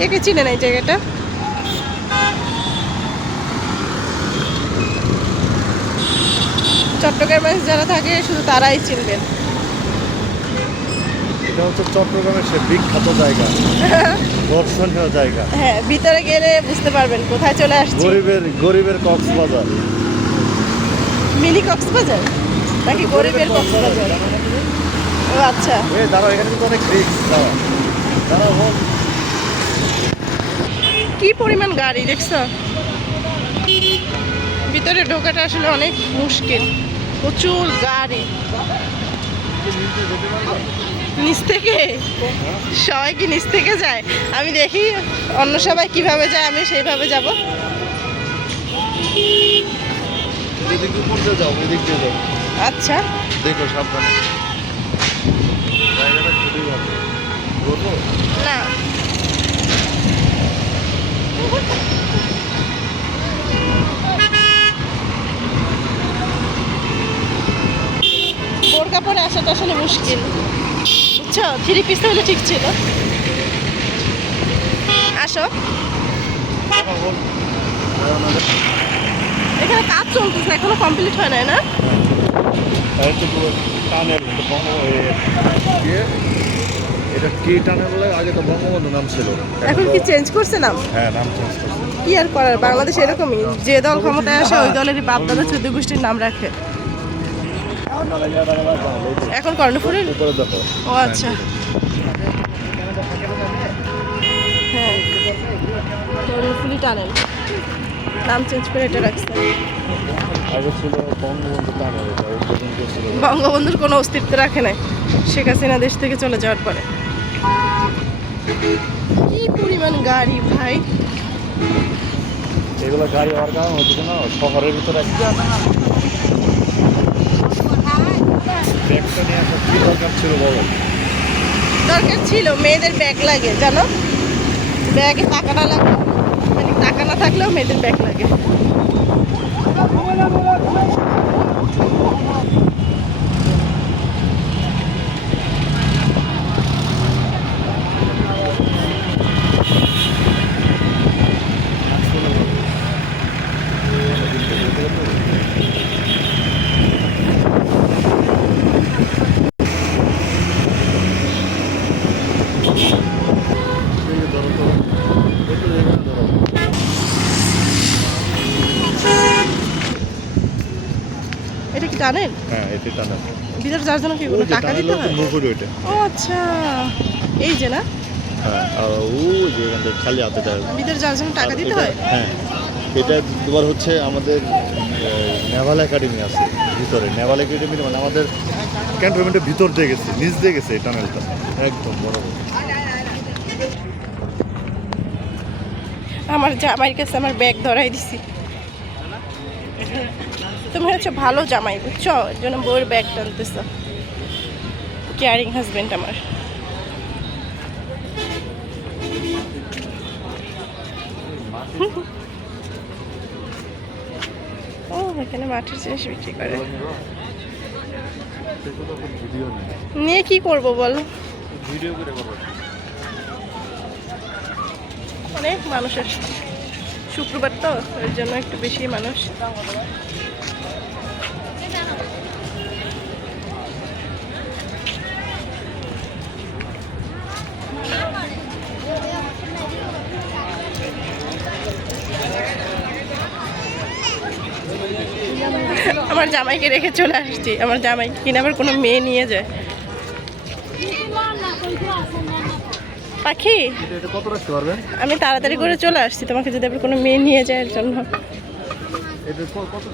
কে কে চিনেন এই জায়গাটা? চট্টগ্রামে যারা থাকে শুধু তারাই চিনবেন। এটা হচ্ছে চট্টগ্রামের সে বিখ্যাত জায়গা, দর্শনীয় জায়গা। হ্যাঁ, ভিতরে গেলে বুঝতে পারবেন কোথায় চলে আসছি। গরিবের কক্সবাজার। মিনি কক্সবাজার নাকি গরিবের কক্সবাজার? ও আচ্ছা। এই দাঁড়াও, এখানে কিন্তু অনেক রিস্ক। দাঁড়াও, কি পরিমাণ গাড়ি দেখছো? ভিতরে ঢোকাটা আসলে অনেক মুশকিল, প্রচুর গাড়ি। নিচ থেকে সবাই কি নিচ থেকে যায়? আমি দেখি অন্য সবাই কিভাবে যায়, আমি সেইভাবে যাব। এদিকে উপর দিয়ে যাও, এদিক দিয়ে যাও। আচ্ছা, দেখো সাবধানে, জায়গাটা খুবই ভালো। বলবো না বোরকা পরে আসাটা আসলে মুশকিল, বুঝছো? 3 পিস হলে ঠিক ছিল। আসো, এখানে কাজ চলতেছে, এখনো কমপ্লিট হয় নাই না? টানেল এটা কি টানেল বলে? আগে তো বঙ্গবন্ধু নাম ছিল, এখন কি চেঞ্জ করছে নাম? হ্যাঁ নাম চেঞ্জ করছে। কি আর করার, বাংলাদেশ এরকমই, যে দল ক্ষমতায় আসে ওই দলেরই বাপ দাদা 14 গোষ্ঠীর নাম রাখে। এখন কর্ণফুলীর? উপরে দেখো। ও আচ্ছা, হ্যাঁ কর্ণফুলী টানেল, নাম চেঞ্জ করে এটা রাখছে। আগে ছিল বঙ্গবন্ধু টানেল, এটা ওই পর্যন্ত ছিল। বঙ্গবন্ধুর কোনো অস্তিত্ব রাখে নাই শেখ হাসিনা দেশ থেকে চলে যাওয়ার পরে। কি পরিমাণ গাড়ি ভাই! এগুলো গাড়ি হওয়ার কারণ হচ্ছে না শহরের ভিতরে ব্যাগটা নিয়ে আসা কি দরকার ছিল বলো? দরকার ছিল, মেয়েদের ব্যাগ লাগে জানো, ব্যাগে টাকা না লাগে, মানে টাকা না থাকলেও মেয়েদের ব্যাগ লাগে। এটা কি টানেল? হ্যাঁ এটা টানেল। ভিতরে যাওয়ার জন্য কি কোনো টাকা দিতে হয়? মুকুট ওইটা। ও আচ্ছা, এই যে না, হ্যাঁ আর ও যে এখান থেকে খালি হাতে যায়। ভিতরে যাওয়ার জন্য টাকা দিতে হয়? হ্যাঁ, এটা তোমার হচ্ছে আমাদের নেভাল একাডেমি আছে ভিতরে। নেভাল একাডেমি মানে আমাদের ক্যান্টনমেন্টের ভিতর দিয়ে গেছে, নিচ দিয়ে গেছে এই টানেলটা একদম বরাবর। আমার জামাইয়ের কাছে আমার ব্যাগ ধরাই দিছি। তুমি হচ্ছে ভালো জামাই, বুঝছো? এর জন্য বউয়ের ব্যাগ টানতেছ। কেয়ারিং হাজবেন্ড আমার। ও এখানে মাটির জিনিস বিক্রি করে। নিয়ে কি করব বল? ভিডিও করে করবো। অনেক মানুষের শুক্রবার তো, ওই জন্য একটু বেশি মানুষ। আমার জামাইকে রেখে চলে আসছি। আমার জামাইকে কিনে আবার কোনো মেয়ে নিয়ে যায়। পাখি কত রাখতে পারবেন? আমি তাড়াতাড়ি করে চলে আসছি, তোমাকে যদি আবার কোনো মেয়ে নিয়ে যায় এর জন্য। কত